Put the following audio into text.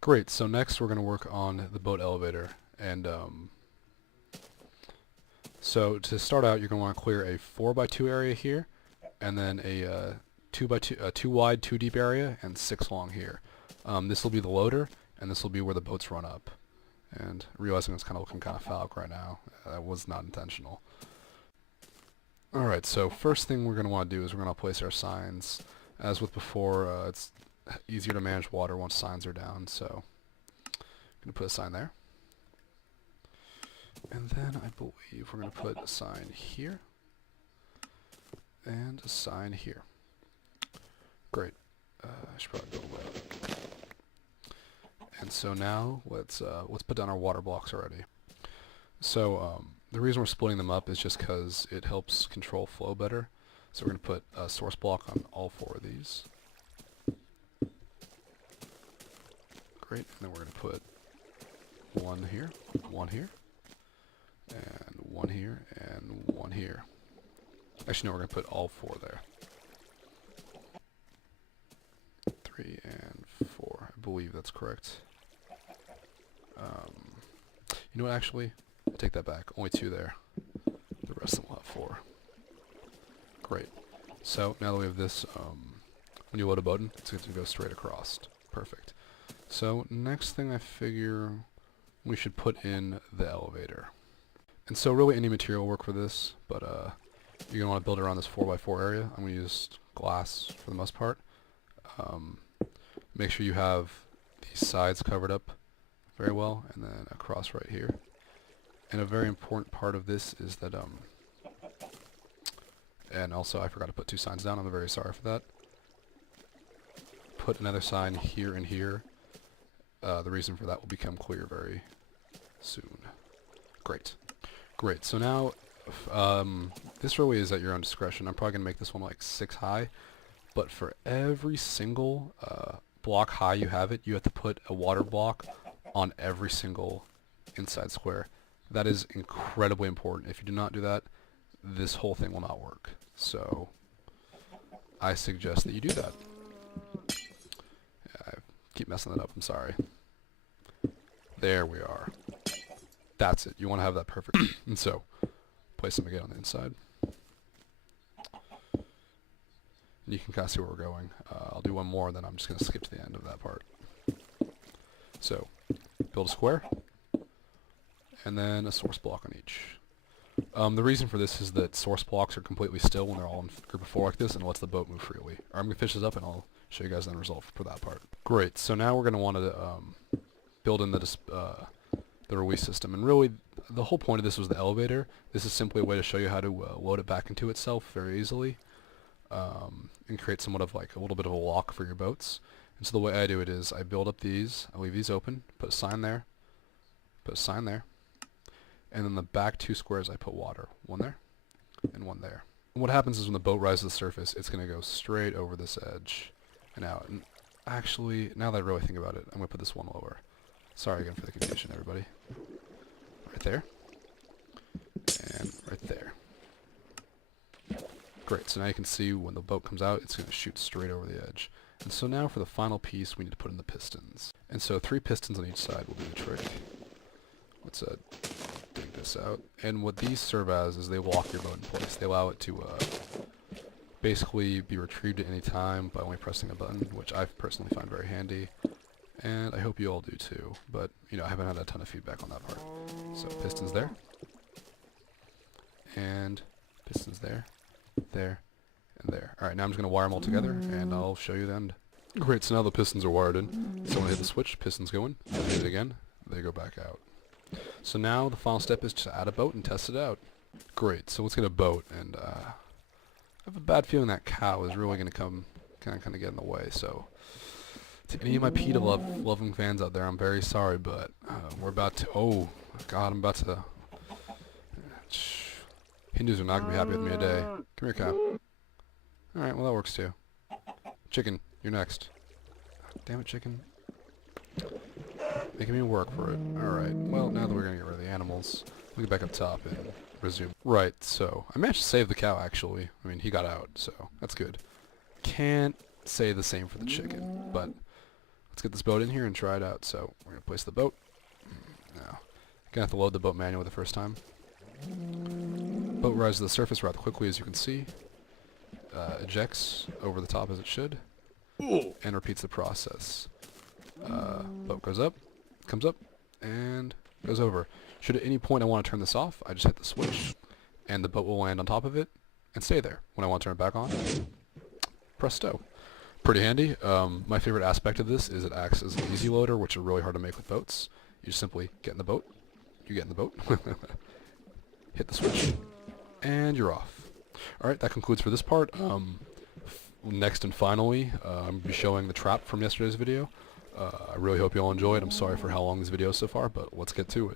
Great, so next we're going to work on the boat elevator. And so to start out, you're going to want to clear a 4x2 area here, and then a 2x2, 2 wide, 2 deep area, and 6 long here. This will be the loader, and this will be where the boats run up. And realizing it's kind of looking kind of phallic right now, that was not intentional. Alright, so first thing we're going to want to do is we're going to place our signs. As with before, it's easier to manage water once signs are down, so I'm going to put a sign there. And then I believe we're going to put a sign here and a sign here. Great. I should probably build that. And so now let's put down our water blocks already. So the reason we're splitting them up is just because it helps control flow better. So we're going to put a source block on all 4 of these. Great. And then we're going to put one here, and one here, and one here. Actually, no, we're going to put all 4 there. 3 and 4. I believe that's correct. You know what, actually? I'll take that back. Only 2 there. The rest of them will have 4. Great. So, now that we have this, when you load a boat in, it's going to go straight across. Perfect. So, next thing I figure we should put in the elevator. And so really any material will work for this, but you're going to want to build it around this 4x4 area. I'm going to use glass for the most part. Make sure you have these sides covered up very well, and then across right here. And a very important part of this is that, and also I forgot to put 2 signs down, I'm very sorry for that. Put another sign here and here. The reason for that will become clear very soon. Great. Great, so now, this really is at your own discretion. I'm probably going to make this one like 6 high, but for every single block high you have it, you have to put a water block on every single inside square. That is incredibly important. If you do not do that, this whole thing will not work. So, I suggest that you do that. Yeah, I keep messing that up, I'm sorry. There we are. That's it. You want to have that perfect. And so, place them again on the inside. And you can kind of see where we're going. I'll do one more, then I'm just going to skip to the end of that part. So, build a square, and then a source block on each. The reason for this is that source blocks are completely still when they're all in group of 4 like this, and lets the boat move freely. I'm going to finish this up, and I'll show you guys the end result for that part. Great. So now we're going to want to build in the release system. And really, the whole point of this was the elevator. This is simply a way to show you how to load it back into itself very easily, and create somewhat of like a little bit of a lock for your boats. And so the way I do it is I build up these, I leave these open, put a sign there, put a sign there, and then the back 2 squares I put water. One there, and one there. And what happens is when the boat rises to the surface, it's going to go straight over this edge and out. And actually, now that I really think about it, I'm going to put this one lower. Sorry again for the confusion, everybody. Right there. And right there. Great, so now you can see when the boat comes out, it's going to shoot straight over the edge. And so now for the final piece, we need to put in the pistons. And so 3 pistons on each side will do the trick. Let's dig this out. And what these serve as is they lock your boat in place. They allow it to basically be retrieved at any time by only pressing a button, which I personally find very handy. And I hope you all do too, but you know, I haven't had a ton of feedback on that part. So pistons there, and pistons there, there, and there. Alright, now I'm just going to wire them all together, and I'll show you the end. Great, so now the pistons are wired in. So when I hit the switch, pistons go in, and hit it again, they go back out. So now the final step is to add a boat and test it out. Great, so let's get a boat, and I have a bad feeling that cow is really going to come, kind of get in the way, so... To any of my PETA loving fans out there, I'm very sorry, but we're about to... Oh, God, I'm about to... Hindus are not going to be happy with me today. Come here, cow. Alright, well, that works too. Chicken, you're next. Damn it, chicken. Making me work for it. Alright, well, now that we're going to get rid of the animals, we'll get back up top and resume. Right, so, I managed to save the cow, actually. I mean, he got out, so that's good. Can't say the same for the chicken, but... let's get this boat in here and try it out. So we're going to place the boat. Now, gonna have to load the boat manually the first time. Boat rises to the surface rather quickly, as you can see. Ejects over the top as it should, and repeats the process. Boat goes up, comes up, and goes over. Should at any point I want to turn this off, I just hit the switch, and the boat will land on top of it and stay there. When I want to turn it back on, presto. Pretty handy. My favorite aspect of this is it acts as an easy loader, which is really hard to make with boats. You just simply get in the boat, you get in the boat, hit the switch, and you're off. Alright, that concludes for this part. Next and finally, I'm going to be showing the trap from yesterday's video. I really hope you all enjoyed. I'm sorry for how long this video is so far, but let's get to it.